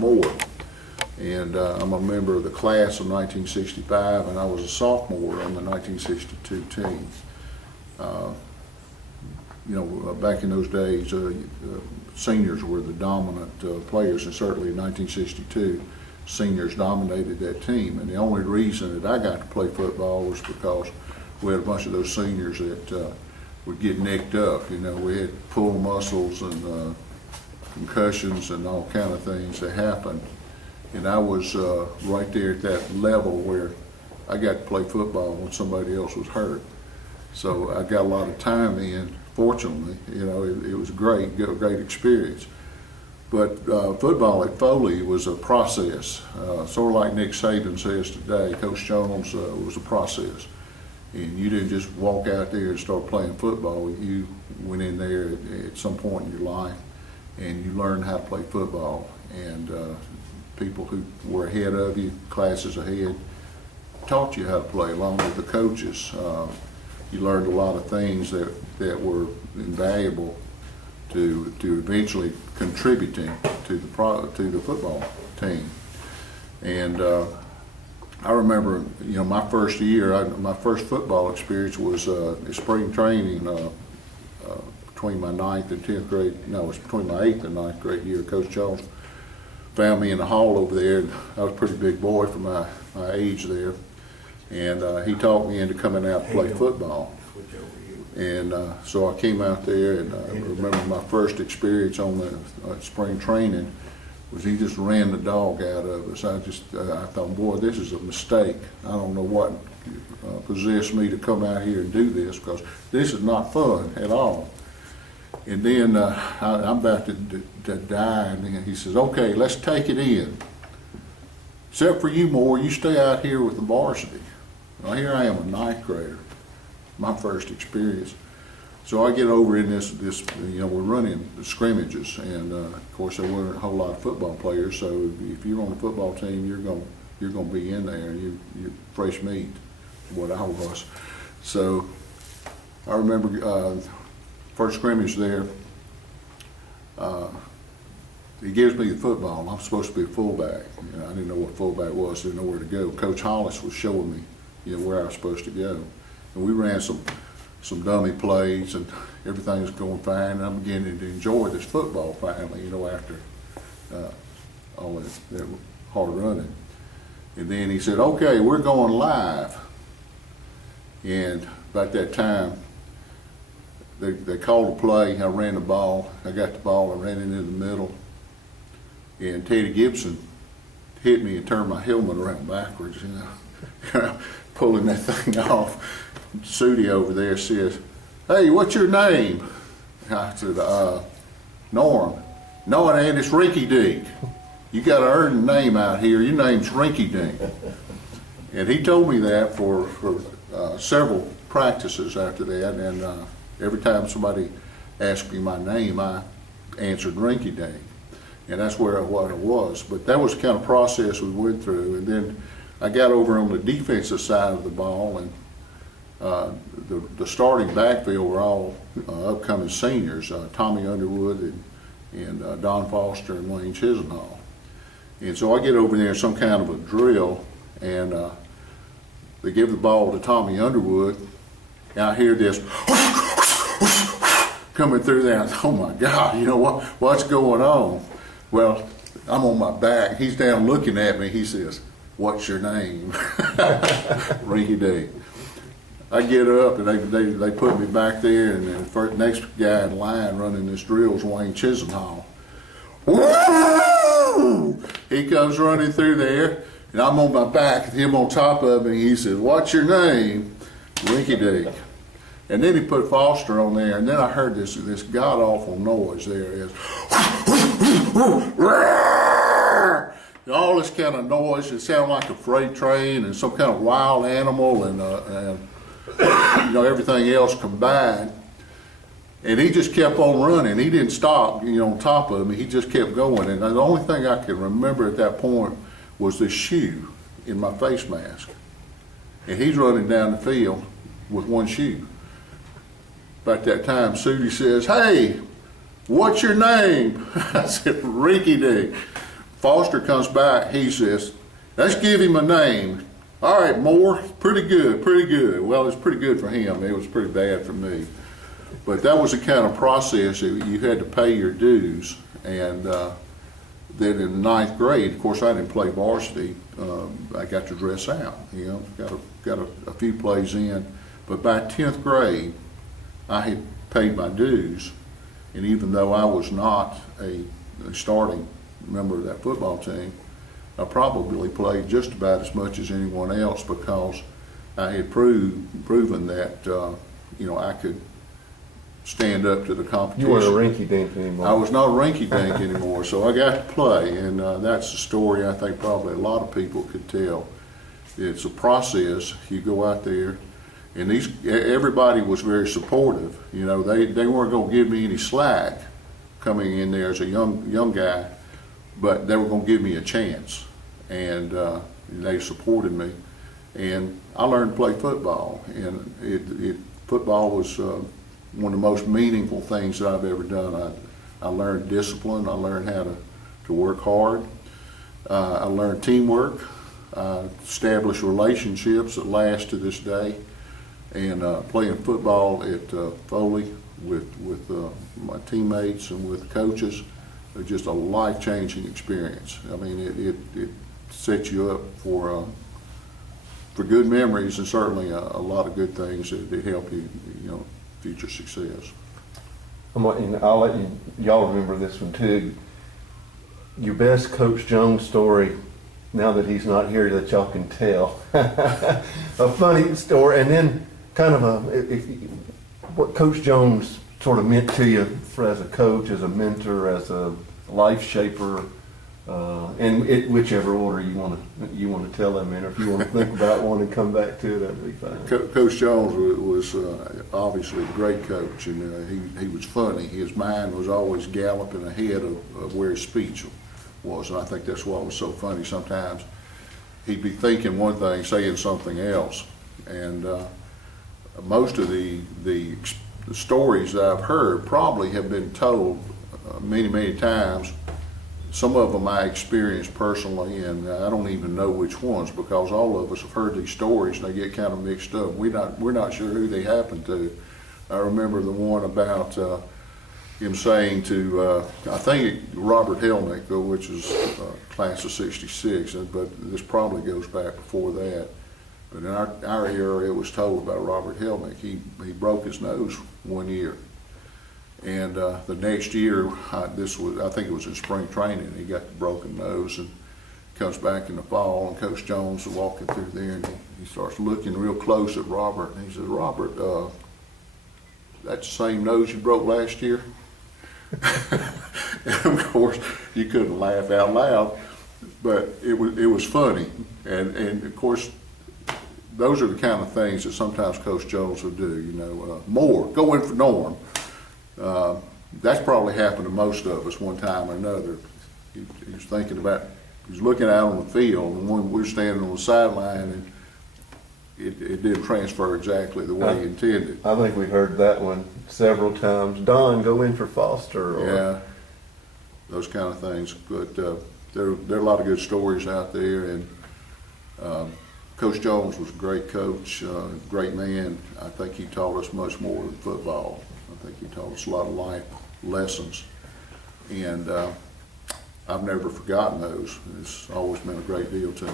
more. And I'm a member of the class of 1965, and I was a sophomore on the 1962 team. Back in those days, seniors were the dominant players, and certainly in 1962, seniors dominated that team. And the only reason that I got to play football was because we had a bunch of those seniors that would get nicked up. We had pulled muscles and concussions and all kind of things that happened. And I was right there at that level where I got to play football when somebody else was hurt. So I got a lot of time in. Fortunately, it was great experience. But football at Foley was a process, sort of like Nick Saban says today. Coach Jones was a process, and you didn't just walk out there and start playing football. You went in there at some point in your life, and you learned how to play football. And people who were ahead of you, classes ahead, taught you how to play along with the coaches. You learned a lot of things that were invaluable to eventually contributing to the football team. And I remember, my first year, my first football experience was spring training between my 9th and 10th grade. No, it was between my 8th and 9th grade year. Coach Jones found me in the hall over there, and I was a pretty big boy for my age there. And he talked me into coming out to play football. And so I came out there, and I remember my first experience on the spring training was he just ran the dog out of us. I thought, boy, this is a mistake. I don't know what possessed me to come out here and do this, because this is not fun at all. And then I'm about to die, and then he says, okay, let's take it in. Except for you, Moore, you stay out here with the varsity. Well, here I am, a 9th grader, my first experience. So I get over in this, we're running the scrimmages, and of course there weren't a whole lot of football players. So if you're on the football team, you're gonna be in there. You're fresh meat, what I was. So I remember first scrimmage there. He gives me the football. I'm supposed to be a fullback. I didn't know what fullback was. Didn't know where to go. Coach Hollis was showing me, where I was supposed to go. And we ran some dummy plays, and everything was going fine. And I'm beginning to enjoy this football finally, after all that hard running. And then he said, okay, we're going live. And about that time, they called a play. I ran the ball. I got the ball. I ran into the middle. And Teddy Gibson hit me and turned my helmet around backwards, pulling that thing off. Sudie over there says, hey, what's your name? I said, Norm. No, it ain't, it's Rinky Dink. You got to earn the name out here. Your name's Rinky Dink. And he told me that for several practices after that, and every time somebody asked me my name, I answered Rinky Dink. And that's what it was. But that was the kind of process we went through. And then I got over on the defensive side of the ball, and the starting backfield were all upcoming seniors, Tommy Underwood and Don Foster and Wayne Chisenhall. And so I get over there in some kind of a drill, and they give the ball to Tommy Underwood, and I hear this coming through there. And I thought, oh my God, what's going on? Well, I'm on my back. He's down looking at me. He says, what's your name? Rinky Dink. I get up, and they put me back there, and then the next guy in line running this drill is Wayne Chisenhall. Woo! He comes running through there, and I'm on my back, and him on top of me. He says, what's your name? Rinky Dink. And then he put Foster on there, and then I heard this god-awful noise there. It is, all this kind of noise. It sounded like a freight train and some kind of wild animal, and everything else combined. And he just kept on running. He didn't stop, on top of me. He just kept going. And the only thing I can remember at that point was the shoe in my face mask. And he's running down the field with one shoe. About that time, Sudie says, hey, what's your name? I said, Rinky Dink. Foster comes back, he says, let's give him a name. All right, Moore, pretty good, pretty good. Well, it's pretty good for him. It was pretty bad for me. But that was the kind of process that you had to pay your dues. And then in the 9th grade, of course, I didn't play varsity. I got to dress out, got a few plays in. But by 10th grade, I had paid my dues. And even though I was not a starting member of that football team, I probably played just about as much as anyone else because I had proven that I could stand up to the competition. You weren't a rinky dink anymore. I was not a rinky dink anymore, so I got to play, and that's a story I think probably a lot of people could tell. It's a process. You go out there, and everybody was very supportive. They weren't going to give me any slack coming in there as a young guy, but they were going to give me a chance, and they supported me, and I learned to play football, and football was one of the most meaningful things that I've ever done. I learned discipline. I learned how to work hard. I learned teamwork. I established relationships that last to this day. And playing football at Foley with my teammates and with coaches, was just a life-changing experience. I mean, it sets you up for good memories and certainly a lot of good things that help you, future success. And I'll let y'all remember this one too. Your best Coach Jones story, now that he's not here, that y'all can tell. A funny story, and then kind of what Coach Jones sort of meant to you as a coach, as a mentor, as a life shaper, in whichever order you want to tell them in, or if you want to think about one and come back to it, that'd be fine. Coach Jones was obviously a great coach, and he was funny. His mind was always galloping ahead of where his speech was, and I think that's what was so funny. Sometimes he'd be thinking one thing, saying something else, and most of the stories that I've heard probably have been told many times. Some of them I experienced personally, and I don't even know which ones because all of us have heard these stories and they get kind of mixed up. We're not sure who they happen to. I remember the one about him saying to, I think Robert Helmick, which is class of '66, but this probably goes back before that. But in our era, it was told about Robert Helmick. He broke his nose one year. And the next year, I think it was in spring training, he got the broken nose and comes back in the fall, and Coach Jones is walking through there, and he starts looking real close at Robert, and he says, Robert, that's the same nose you broke last year? And of course, you couldn't laugh out loud, but it was funny. And of course, those are the kind of things that sometimes Coach Jones will do, more, go in for Norm. That's probably happened to most of us one time or another. He was thinking about, he was looking out on the field, and when we were standing on the sideline, and it didn't transfer exactly the way he intended. I think we heard that one several times. Don, go in for Foster. Yeah, those kind of things. But there are a lot of good stories out there, and Coach Jones was a great coach, great man. I think he taught us much more than football. I think he taught us a lot of life lessons, and I've never forgotten those. It's always been a great deal to me.